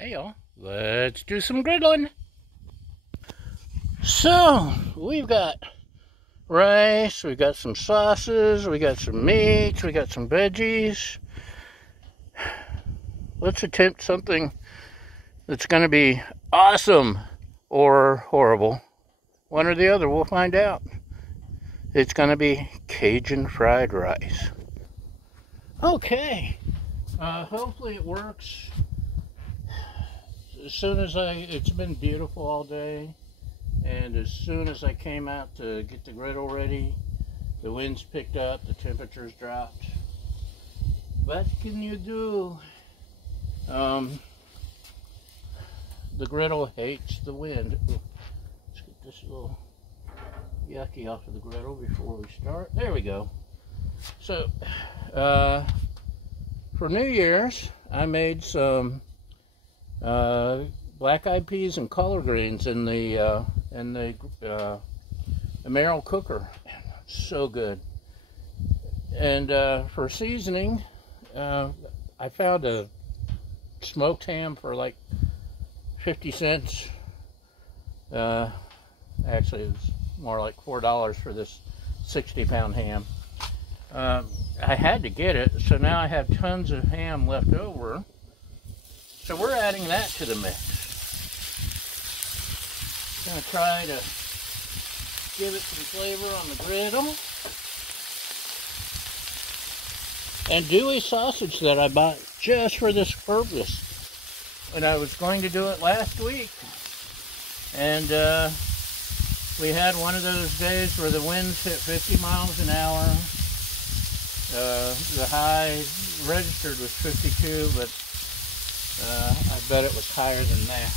Hey y'all, let's do some griddling. So, we've got rice, we got some sauces, we got some meats, we got some veggies. Let's attempt something that's going to be awesome or horrible. One or the other, we'll find out. It's going to be Cajun fried rice. Okay, hopefully it works. As soon as it's been beautiful all day, and as soon as I came out to get the griddle ready, the winds picked up, the temperatures dropped. What can you do? The griddle hates the wind. Ooh, let's get this little yucky off of the griddle before we start. There we go. So, for New Year's, I made some black-eyed peas and collard greens in the Emerald cooker. So good. And for seasoning, I found a smoked ham for like 50 cents. Actually, it was more like $4 for this 60-pound ham. I had to get it, so now I have tons of ham left over. So we're adding that to the mix. Gonna try to give it some flavor on the griddle. Andouille sausage that I bought just for this purpose. And I was going to do it last week. And we had one of those days where the winds hit 50 miles an hour. The high registered was 52, but I bet it was higher than that.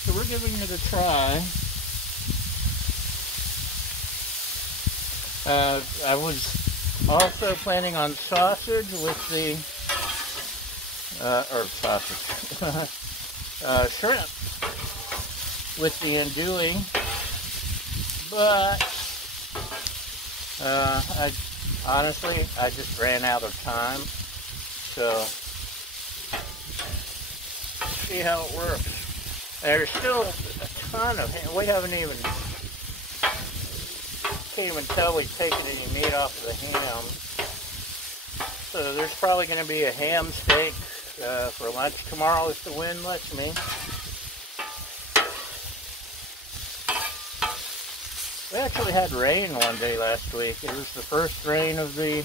So we're giving it a try. I was also planning on sausage with the, shrimp with the andouille, but honestly, I just ran out of time, so see how it works. There's still a ton of ham. We can't even tell we've taken any meat off of the ham. So there's probably going to be a ham steak for lunch tomorrow if the wind lets me. We actually had rain one day last week. It was the first rain of the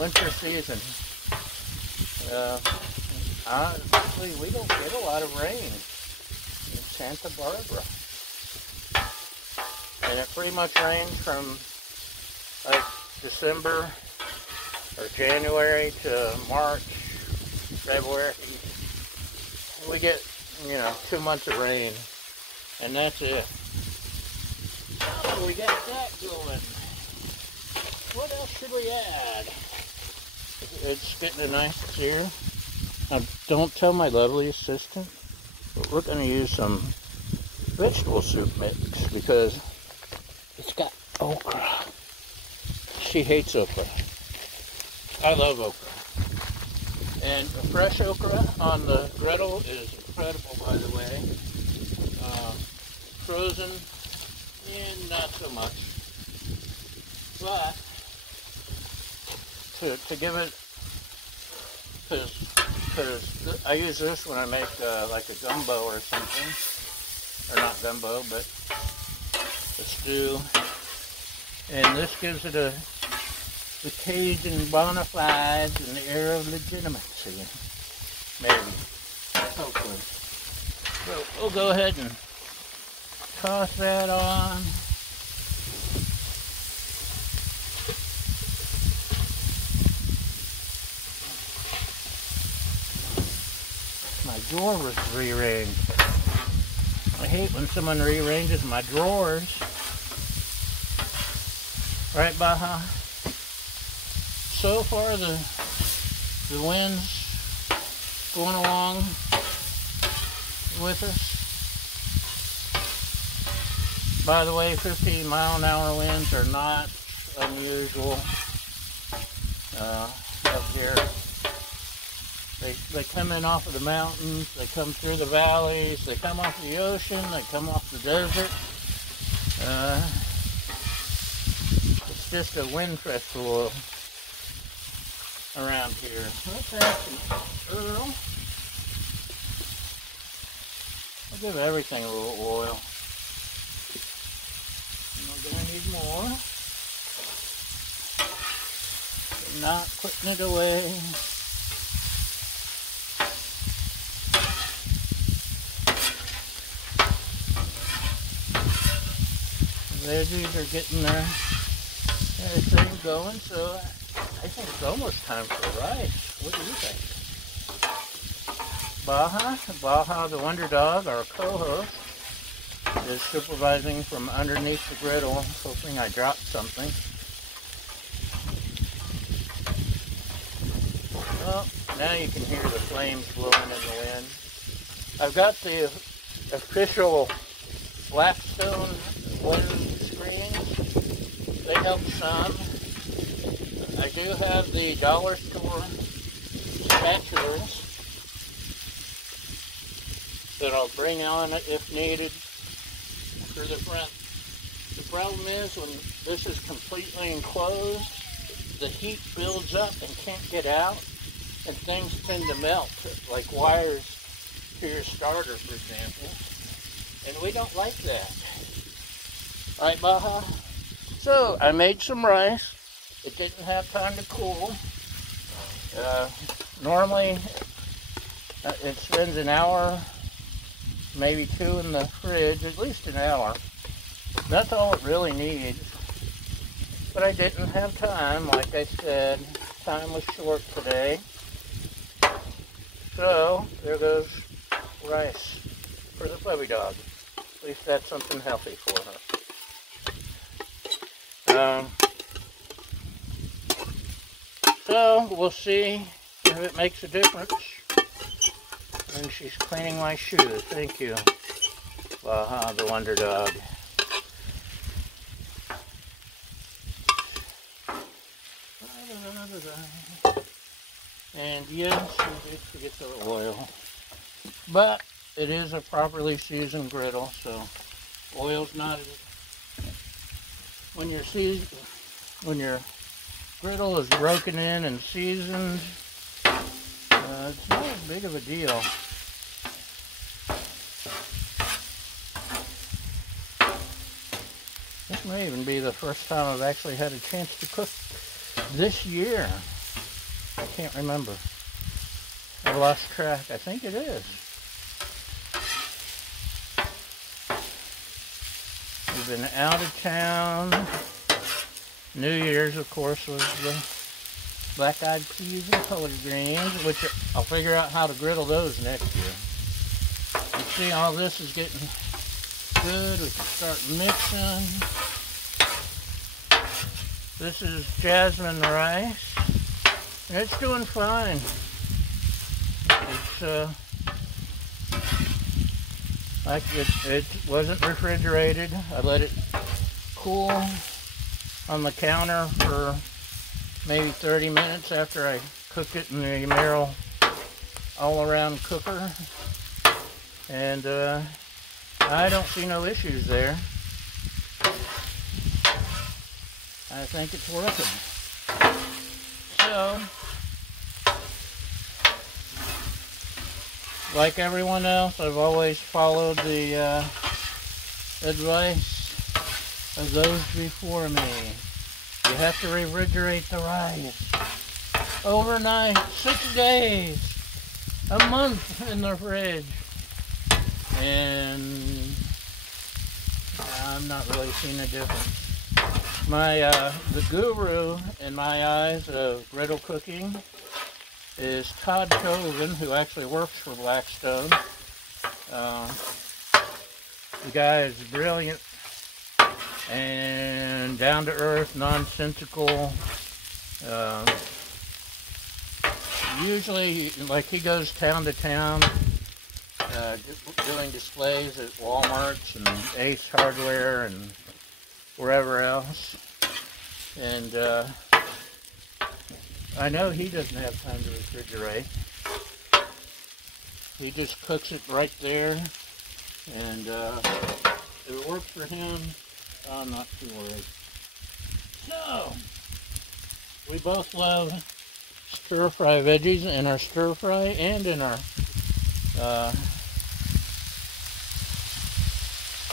winter season. Honestly, we don't get a lot of rain in Santa Barbara. And it pretty much rains from like December or January to March, February. We get, 2 months of rain, and that's it. Oh, we got that going. What else should we add? It's getting a nice sear. Now, don't tell my lovely assistant, but we're going to use some vegetable soup mix because it's got okra. She hates okra. I love okra. And fresh okra on the griddle is incredible, by the way. Frozen, not so much. But to give it, because I use this when I make like a gumbo or something, or not gumbo, but a stew, and this gives it the Cajun bona fides and the air of legitimacy, maybe, hopefully. So we'll go ahead and toss that on. My drawer was rearranged. I hate when someone rearranges my drawers. Right, Baja? So far the wind's going along with us. By the way, 15-mile-an-hour winds are not unusual up here. They come in off of the mountains, they come through the valleys, they come off the ocean, they come off the desert. It's just a wind festival around here. Let's add some Earl. I'll give everything a little oil. I'm going to need more. I'm not putting it away. The veggies are getting their thing going, so I think it's almost time for rice. What do you think? Baja the Wonder Dog, our co-host, is supervising from underneath the griddle, hoping I dropped something. Well, now you can hear the flames blowing in the wind. I've got the official Blackstone wind screens. They help some. I do have the dollar store spatulas that I'll bring on if needed for the front. The problem is when this is completely enclosed, the heat builds up and can't get out, and things tend to melt, like wires to your starter, for example. And we don't like that. Right, Baja? So, I made some rice. It didn't have time to cool. Normally, it spends an hour, maybe two in the fridge, at least an hour. That's all it really needs. But I didn't have time, like I said. Time was short today. So, there goes rice for the puppy dog. At least that's something healthy for her. So, we'll see if it makes a difference. And she's cleaning my shoes. Thank you, Baja the Wonder Dog. And yes, we did forget the oil. But it is a properly seasoned griddle, so oil's not... When your griddle is broken in and seasoned, it's not as big of a deal. This may even be the first time I've actually had a chance to cook this year. I can't remember. I lost track. I think it is. We've been out of town. New Year's, of course, was the black-eyed peas and collard greens, which I'll figure out how to griddle those next year. You see, all this is getting good. We can start mixing. This is jasmine rice. And it's doing fine. It's like it wasn't refrigerated. I let it cool on the counter for maybe 30 minutes after I cooked it in the Merrill all-around cooker. And I don't see no issues there. I think it's working. So, like everyone else, I've always followed the advice of those before me. You have to refrigerate the rice overnight, 6 days, a month in the fridge. And I'm not really seeing a difference. The guru in my eyes of griddle cooking is Todd Cajun, who actually works for Blackstone. The guy is brilliant and down-to-earth, nonsensical. Usually, like, he goes town to town doing displays at Walmart's and Ace Hardware and wherever else. And I know he doesn't have time to refrigerate. He just cooks it right there, and if it works for him, I'm not too worried. So, we both love stir-fry veggies in our stir-fry and in our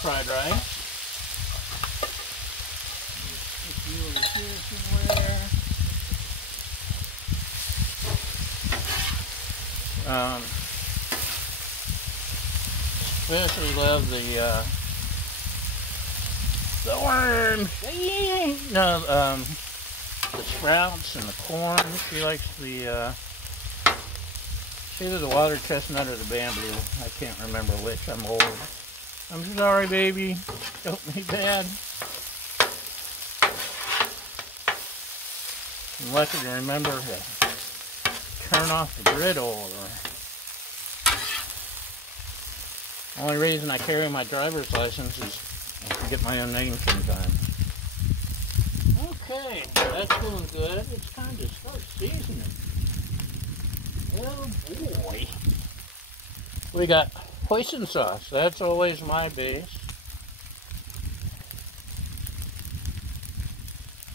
fried rice. Put you over here somewhere. Especially love the worms. No, the sprouts and the corn. She likes the it's either the water chestnut or the bamboo. I can't remember which. I'm old. I'm sorry, baby. Don't be bad. I'm lucky to remember to turn off the griddle. The only reason I carry my driver's license is I can get my own name sometime. Okay, that's doing good. It's time to start seasoning. Oh boy. We got hoisin sauce. That's always my base.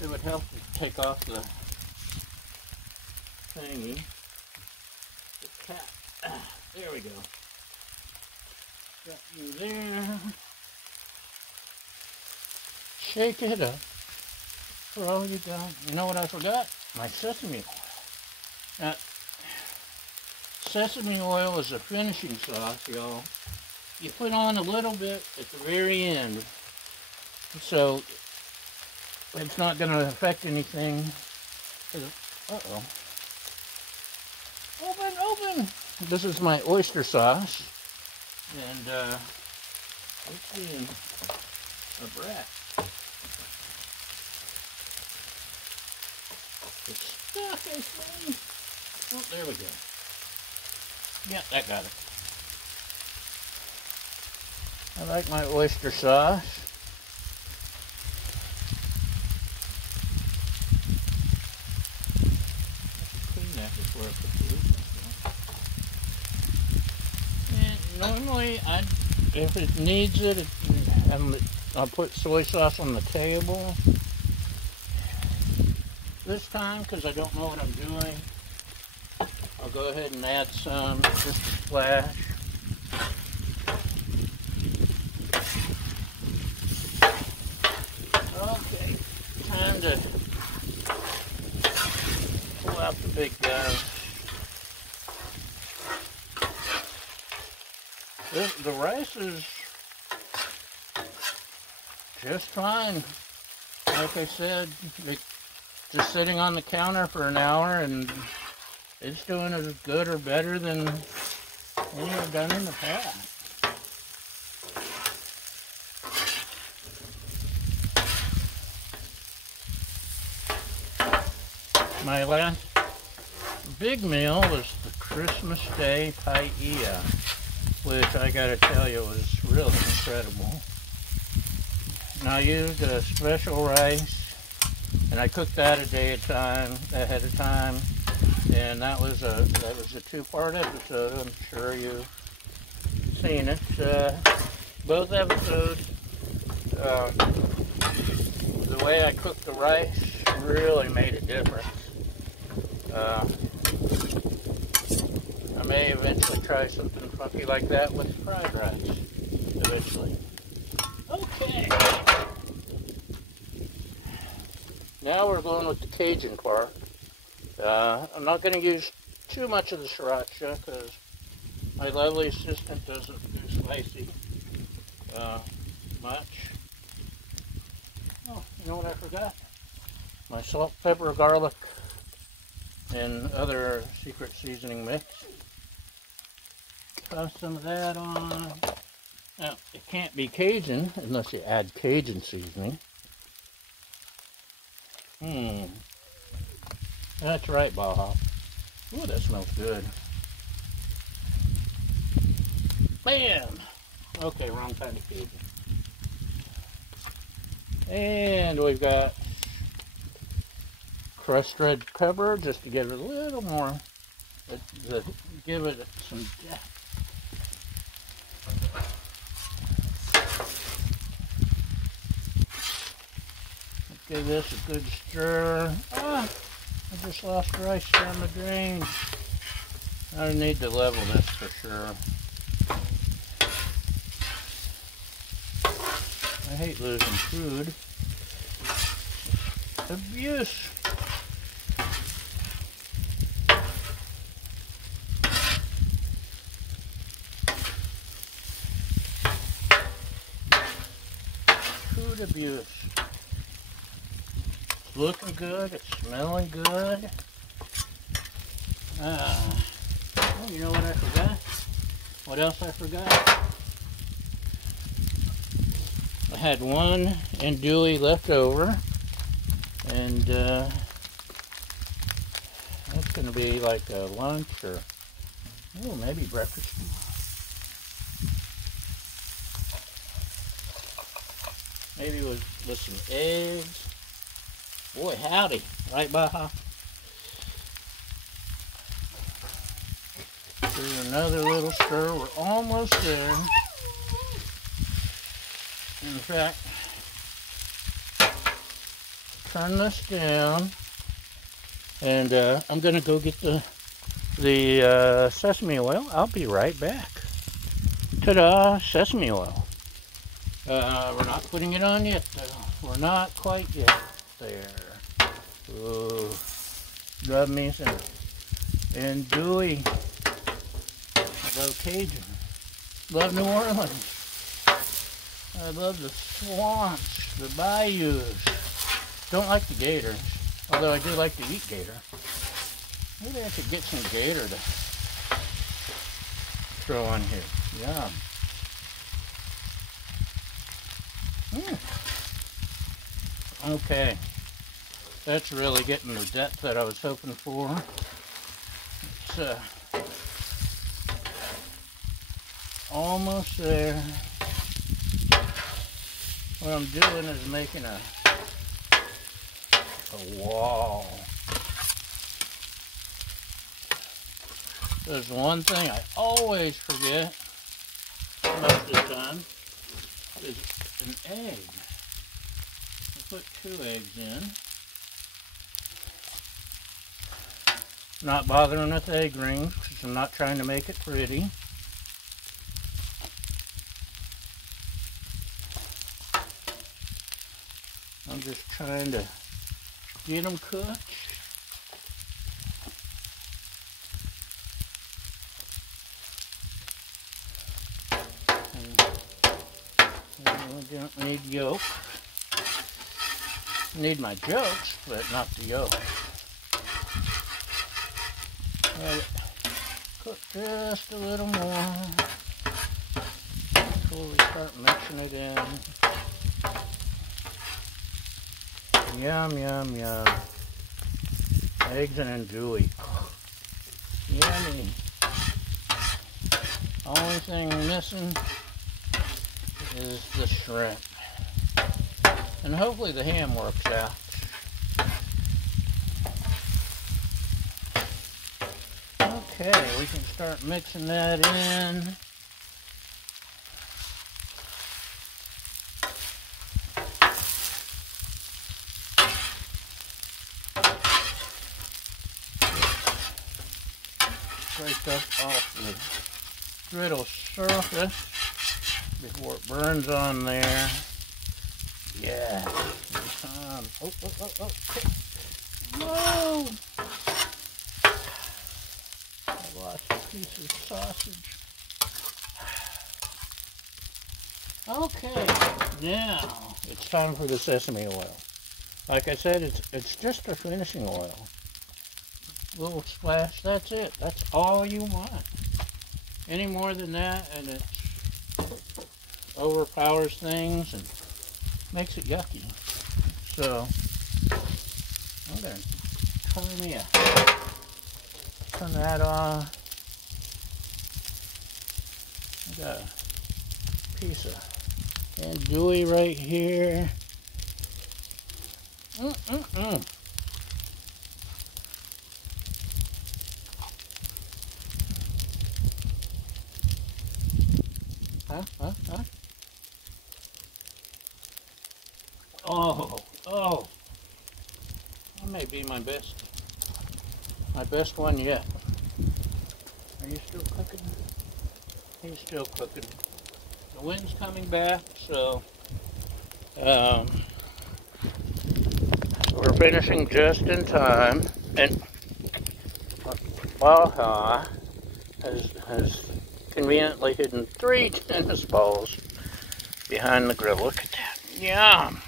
It would help to take off the thingy. The cap. There we go. Got you there. Shake it up. Throw you down. You know what I forgot? My sesame oil. Now, sesame oil is a finishing sauce, y'all. You put on a little bit at the very end, so it's not going to affect anything. Uh-oh. Open! This is my oyster sauce, and it's being a brat. It's stuck, I think. Oh, there we go. Yeah, that got it. I like my oyster sauce. Clean that before I put it. And normally, if it needs it, I'll put soy sauce on the table. This time, because I don't know what I'm doing, I'll go ahead and add some, just a splash. Okay, time to pull out the big guns. The rice is just fine. Like I said, just sitting on the counter for an hour, and it's doing as good or better than any I've done in the past. My last big meal was the Christmas Day paella, which I gotta tell you was really incredible. And I used a special rice, and I cooked that a day ahead of time, and that was a 2-part episode. I'm sure you've seen it. Both episodes, the way I cooked the rice really made a difference. I may eventually try something funky like that with fried rice. Eventually. Okay. Now we're going with the Cajun part. I'm not going to use too much of the sriracha because my lovely assistant doesn't do spicy much. Oh, you know what I forgot? My salt, pepper, garlic, and other secret seasoning mix. Toss some of that on. Now, it can't be Cajun unless you add Cajun seasoning. That's right, Baja. Ooh, that smells good. Bam! Okay, wrong kind of Cajun. And we've got crushed red pepper just to give it a little more, give it some depth. Give this a good stir. Ah, I just lost rice down the drain. I need to level this for sure. I hate losing food. Abuse. Food abuse. It's looking good. It's smelling good. Oh, you know what I forgot? What else I forgot? I had one andouille left over, and that's going to be like a lunch or maybe breakfast. Maybe with some eggs. Boy, howdy. Right, Baja? Do another little stir. We're almost there. In fact, turn this down, and I'm going to go get the sesame oil. I'll be right back. Ta-da! Sesame oil. We're not putting it on yet, though. We're not quite yet there. Ooh, love me some andouille. I love Cajun. Love New Orleans. I love the swamps, the bayous. Don't like the gators, although I do like to eat gator. Maybe I could get some gator to throw on here. Yum. Okay, that's really getting the depth that I was hoping for. It's almost there. What I'm doing is making a wall. There's one thing I always forget most of the time is an egg. I put 2 eggs in. Not bothering with egg rings because I'm not trying to make it pretty. I'm just trying to get them cooked. We don't need yolk. Need my yolks, but not the yolk. Cook just a little more before we start mixing it in. Yum, yum, yum. Eggs and andouille. Yummy. Only thing missing is the shrimp. And hopefully the ham works out. Okay, we can start mixing that in. Scrape up off the griddle surface before it burns on there. Yeah. Oh. Whoa! I lost a piece of sausage. Okay, now it's time for the sesame oil. Like I said, it's just a finishing oil. Little splash, that's it. That's all you want. Any more than that, and it overpowers things and makes it yucky. So I'm gonna turn that off. I got a piece of andouille right here. Huh? Oh, may be my best one yet. Are you still cooking? He's still cooking. The wind's coming back, so we're finishing just in time. And Waha has conveniently hidden 3 tennis balls behind the grill. Look at that. Yum.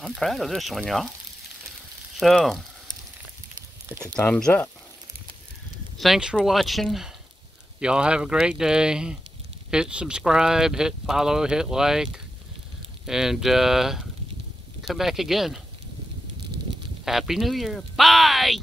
I'm proud of this one, y'all. So, it's a thumbs up. Thanks for watching. Y'all have a great day. Hit subscribe, hit follow, hit like, and come back again. Happy New Year. Bye!